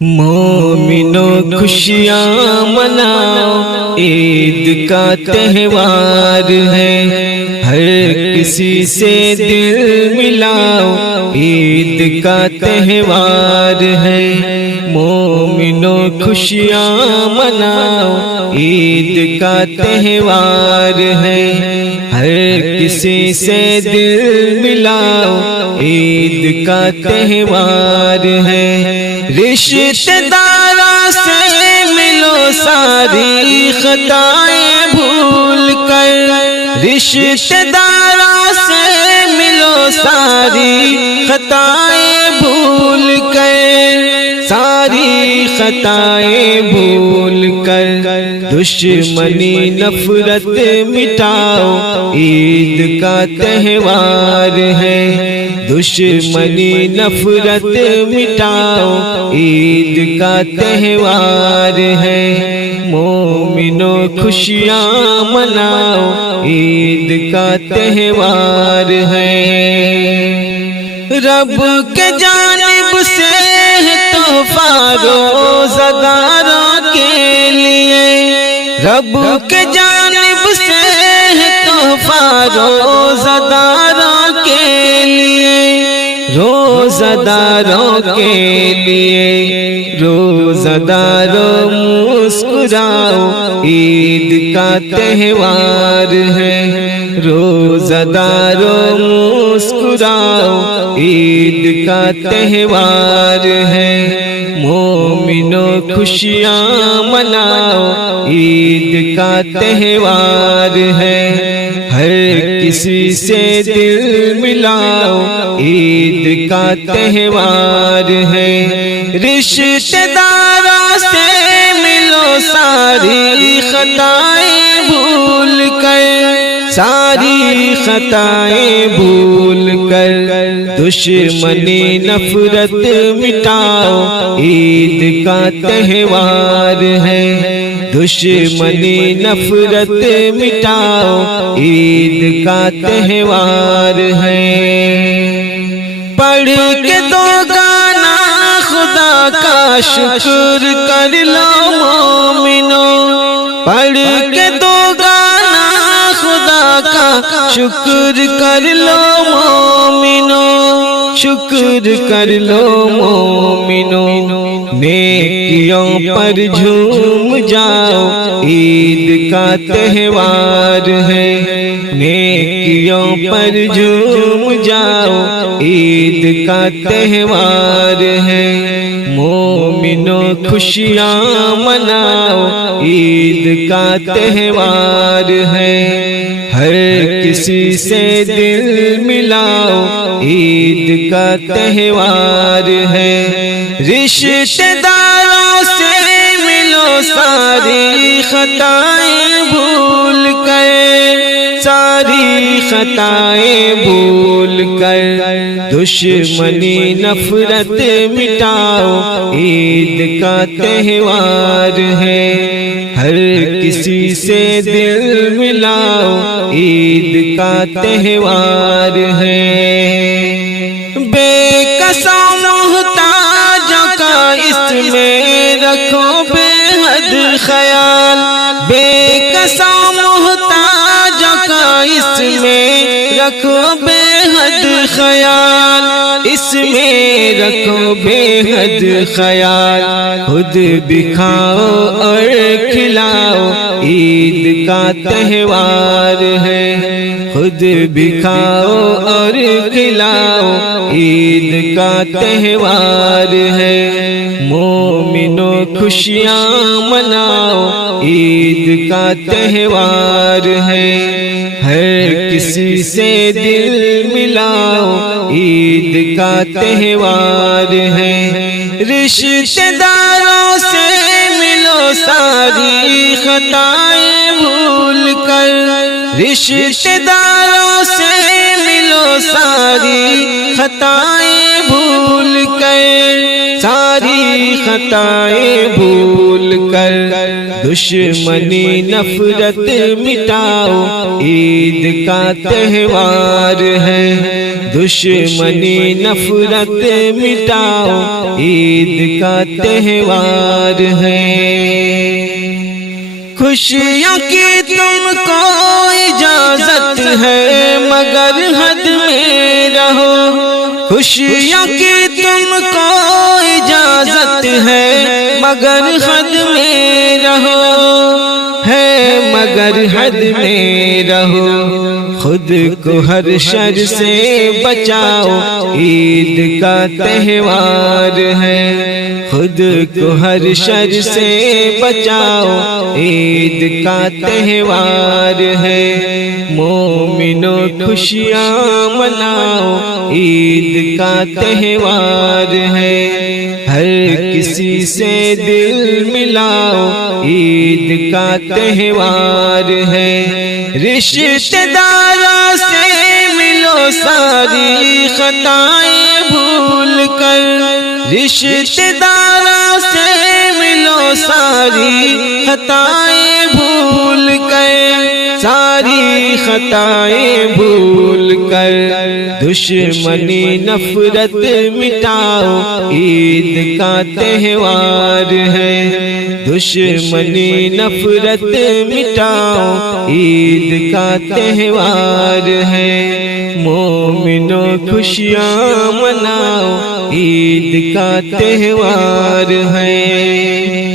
مومنوں خوشیاں مناؤ، عید کا تہوار ہے، ہر کسی سے دل ملاؤ، عید کا تہوار ہے۔ مومنوں خوشیاں مناؤ، عید کا تہوار ہے، ہر کسی سے دل ملاؤ، عید کا تہوار ہے۔ رشتہ داروں سے ملو ساری خطائیں بھول کر، رشتہ داروں سے ملو ساری خطائیں بھول کر، ساری خطائیں بھول کر، دشمنی نفرت مٹاؤ، عید کا تہوار ہے۔ دشمنی نفرت مٹاؤ، عید کا تہوار ہے۔ مومنوں خوشیاں مناؤ، عید کا تہوار ہے۔ رب کے جانب سے تحفہ روزہ داروں کے لیے، رب کے جانب سے تحفہ روزہ داروں کے لیے، روزہ داروں کے لیے، روزہ داروں مسکراؤ، عید کا تہوار ہے۔ روزہ داروں مسکراؤ، عید کا تہوار ہے۔ مومنوں خوشیاں مناؤ، عید کا تہوار ہے، ہر کسی سے دل ملاؤ، عید کا تہوار ہے۔ رشتہ داروں سے ملو ساری خطائیں بھول کر، ساری خطائیں بھول کر، دشمنی نفرت مٹاؤ، عید کا تہوار ہے۔ دشمنی نفرت مٹاؤ، عید کا تہوار ہے۔ پڑھ کے دو گانا خدا کا شکر کر لو مومنوں، پڑھ کے دو گانا خدا کا شکر کر لو مومنوں، شکر کر لو مومنوں۔ نیکیوں پر جھوم جاؤ، عید کا تہوار ہے۔ نیکیوں پر جھوم جاؤ، عید کا تہوار ہے۔ مومنوں خوشیاں مناؤ، عید کا تہوار ہے، ہر کسی سے دل ملاؤ، عید کا تہوار ہے۔ رشتہ داروں سے ملو ساری خطائیں بھول کر، ساری خطائیں بھول کر، دشمنی نفرت مٹاؤ، عید کا تہوار ہے، ہر کسی سے دل ملاؤ، عید کا تہوار ہے۔ بے کسوں محتاجوں کا اس میں رکھو بے حد خیال، بے کسوں محتاجوں کا اس میں رکھو بے حد خیال، اس میں رکھو بے حد خیال۔ خود بھی کھاؤ اور کھلاؤ، عید کا تہوار ہے۔ خود بھی کھاؤ اور کھلاؤ، عید کا تہوار ہے۔ مومنوں خوشیاں مناؤ، عید کا تہوار ہے، ہر کسی سے دل ملاؤ، عید کا تہوار ہے۔ رشتہ داروں سے ملو ساری خطائیں بھول کر، رشتہ داروں سے ملو ساری خطائیں بھول کر، ساری خطائیں بھول کر دشمنی نفرت مٹاؤ، عید کا تہوار ہے، دشمنی نفرت مٹاؤ، عید کا تہوار ہے۔ خوشیوں کی تم کو اجازت ہے مگر حد میں رہو، خوشیوں کی تم کو اجازت ہے مگر حد میں رہو، ہے مگر حد میں رہو، خود کو ہر شر سے بچاؤ، عید کا تہوار ہے، خود کو ہر شر سے بچاؤ، عید کا تہوار ہے۔ مومنو خوشیاں مناؤ، عید کا تہوار ہے، ہر کسی سے دل ملاؤ، عید کا تہوار ہے۔ رشتہ داروں سے ملو ساری خطائیں بھول کر، رشتہ داروں سے ملو ساری خطائیں بھول کر، ساری خطائیں بھول کر دشمنی نفرت مٹاؤ، عید کا تہوار ہے، دشمنی نفرت مٹاؤ، عید کا تہوار ہے۔ مومنو خوشیاں مناؤ، عید کا تہوار ہے۔